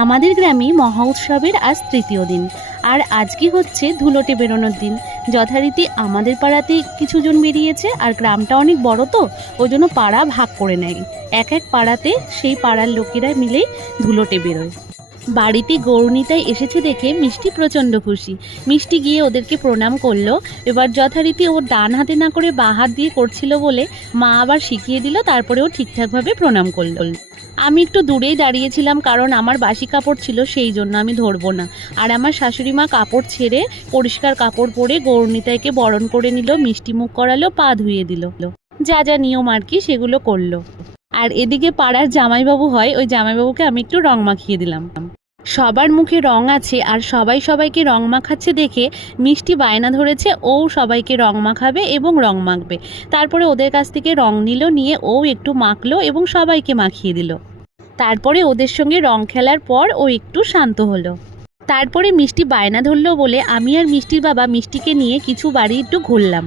আমাদের গ্রামে মহা উৎসবের আজ তৃতীয় দিন, আর আজকে হচ্ছে ধুলোটে বেরোনোর দিন। যথারীতি আমাদের পাড়াতে কিছুজন বেরিয়েছে, আর গ্রামটা অনেক বড় তো ওই জন্য পাড়া ভাগ করে নেয়। এক এক পাড়াতে সেই পাড়ার লোকেরা মিলেই ধুলোটে বেরোয়। বাড়িতে গৌরনীতাই এসেছে দেখে মিষ্টি প্রচণ্ড খুশি। মিষ্টি গিয়ে ওদেরকে প্রণাম করলো। এবার যথারীতি ও ডান হাতে না করে বাঁ হাত দিয়ে করছিল বলে মা আবার শিখিয়ে দিল, তারপরে ও ঠিকঠাকভাবে প্রণাম করলো। আমি একটু দূরেই দাঁড়িয়েছিলাম, কারণ আমার বাসি কাপড় ছিল, সেই জন্য আমি ধরবো না। আর আমার শাশুড়ি মা কাপড় ছেড়ে পরিষ্কার কাপড় পরে গৌরনীতাইকে বরণ করে নিল, মিষ্টি মুখ করালো, পা ধুয়ে দিল, যা যা নিয়ম আর কি সেগুলো করলো। আর এদিকে পাড়ার জামাইবাবু হয়, ওই জামাইবাবুকে আমি একটু রং মাখিয়ে দিলাম। সবার মুখে রং আছে আর সবাই সবাইকে রং মাখাচ্ছে দেখে মিষ্টি বায়না ধরেছে ও সবাইকে রং মাখাবে এবং রং মাখবে। তারপরে ওদের কাছ থেকে রং নিল, নিয়ে ও একটু মাখলো এবং সবাইকে মাখিয়ে দিল। তারপরে ওদের সঙ্গে রং খেলার পর ও একটু শান্ত হলো। তারপরে মিষ্টি বায়না ধরলো বলে আমি আর মিষ্টির বাবা মিষ্টিকে নিয়ে কিছু বাড়ি একটু ঘুরলাম।